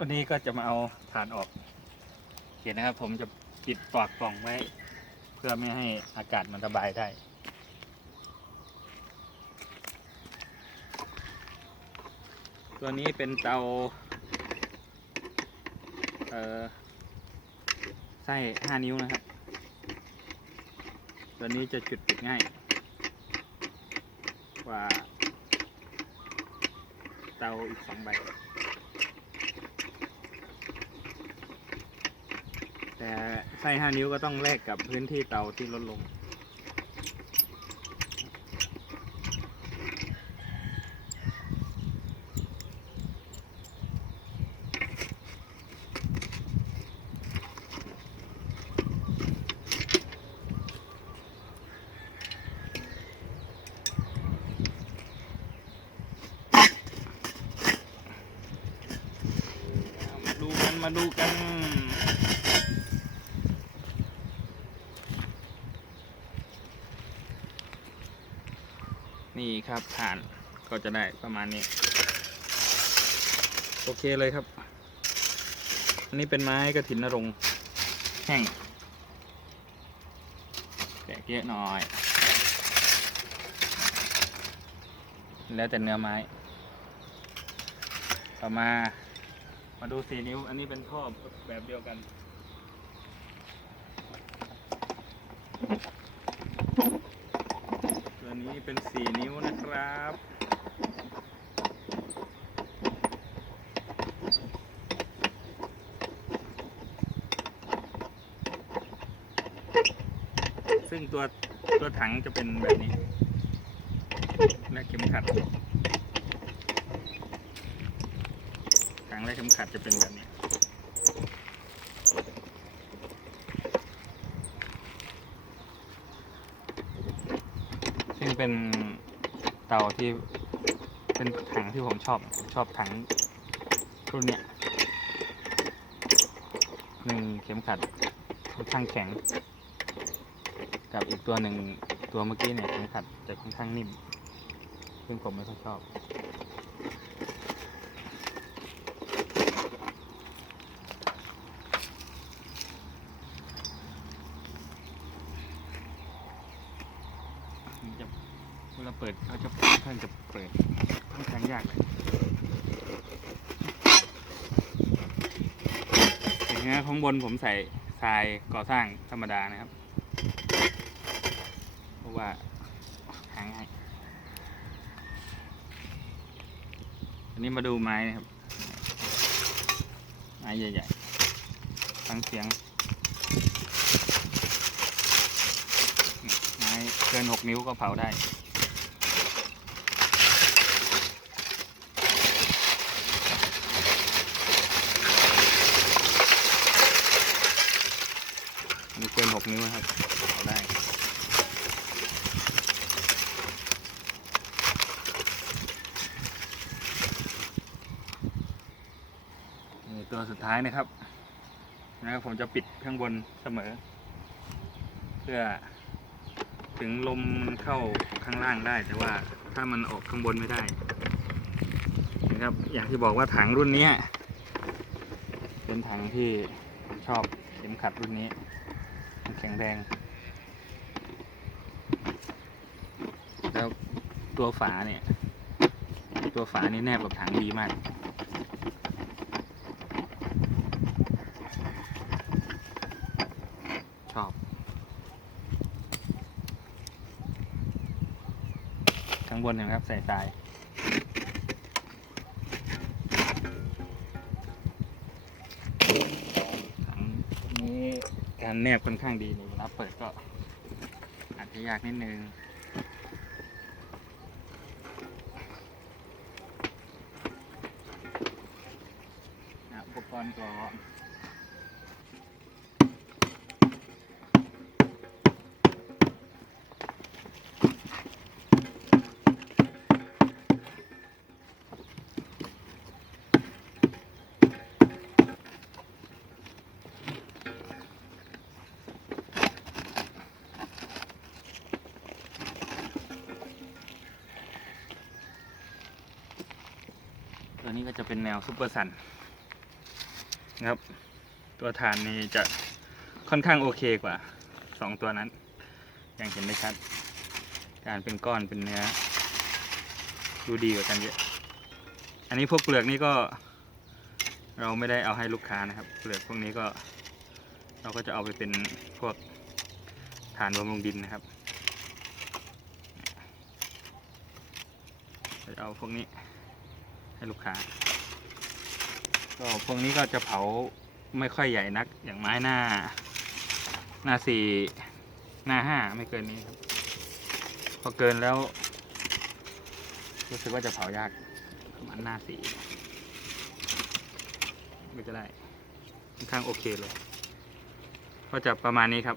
วันนี้ก็จะมาเอาฐานออกเห็นนะครับ ผมจะปิดปากกล่องไว้ เพื่อไม่ให้อากาศมันระบายได้ตัวนี้เป็นเตาเอ่อไส้ห้านิ้วนะครับ ตัวนี้จะจุดปิดง่ายกว่าเตาอีกสองใบ แต่ไส้ห้านิ้วก็ต้องแลกกับพื้นที่เตาที่ลดลง มาดูกันมาดูกัน นี่ครับฐานก็จะได้ประมาณนี้ โอเคเลยครับ อันนี้เป็นไม้กระถินนรงแห้งแตกเยอะหน่อย แล้วแต่เนื้อไม้ ต่อมามาดูสี่นิ้ว อันนี้เป็นท่อแบบเดียวกันตัว นี้เป็นสี่นิ้วนะครับซึ่งตัวตัวถังจะเป็นแบบนี้ และเข็มขัด ถังและเข็มขัดจะเป็นแบบนี้ เป็นเตาที่เป็นถังที่ผมชอบชอบถังรุ่นเนี้ยหนึ่งเข็มขัดค่อนข้างแข็ง กับอีกตัวหนึ่งตัวเมื่อกี้เนี่ยเข็มขัดจะค่อนข้างนิ่มซึ่งผมไม่ค่อยชอบ มันจะ เวลาเปิดเขาจะเพื่อนจะเปิดค่อนข้างยากเลยอย่างนี้ยข้างบนผมใส่ทรายก่อสร้างธรรมดานะครับ เพราะว่าหาง่ายอันนี้มาดูไม้นะครับ ไม้ใหญ่ๆฟังเสียง ไม้เกินหกนิ้วก็เผาได้ มีเกินหกนิ้วครับเผาได้ตัวสุดท้ายนะครับนะครับผมจะปิดข้างบนเสมอ เพื่อถึงลมมันเข้าข้างล่างได้ แต่ว่าถ้ามันออกข้างบนไม่ได้นะครับ อย่างที่บอกว่าถังรุ่นนี้เป็นถังที่ชอบเข็มขัดรุ่นนี้ แข็งแรงแล้วตัวฝาเนี่ย ตัวฝานี่แนบกับถังดีมากชอบ ข้างบนเห็นะครับใส่ทราย การแนบค่อนข้างดีนี่เวลาเปิดก็อาจจะยากนิดนึงอุปกรณ์ก่ ตัวนี้ก็จะเป็นแนวซุปเปอร์ซันนะครับ ตัวฐานนี้จะค่อนข้างโอเคกว่าสองตัวนั้นอย่างเห็นได้ชัด การเป็นก้อนเป็นเนื้อ ดูดีกว่ากันเยอะ อันนี้พวกเปลือกนี่ก็ เราไม่ได้เอาให้ลูกค้านะครับ เปลือกพวกนี้ก็ เราก็จะเอาไปเป็นพวกฐานบำรุงดินนะครับ จะเอาพวกนี้ ให้ลูกค้า ก็พวกนี้ก็จะเผาไม่ค่อยใหญ่นัก อย่างไม้หน้า หน้าสี่หน้าห้าไม่เกินนี้ครับ พอเกินแล้ว รู้สึกว่าจะเผายากประมาณหน้าสี่ก็จะได้ค่อนข้างโอเคเลย ก็จะประมาณนี้ครับ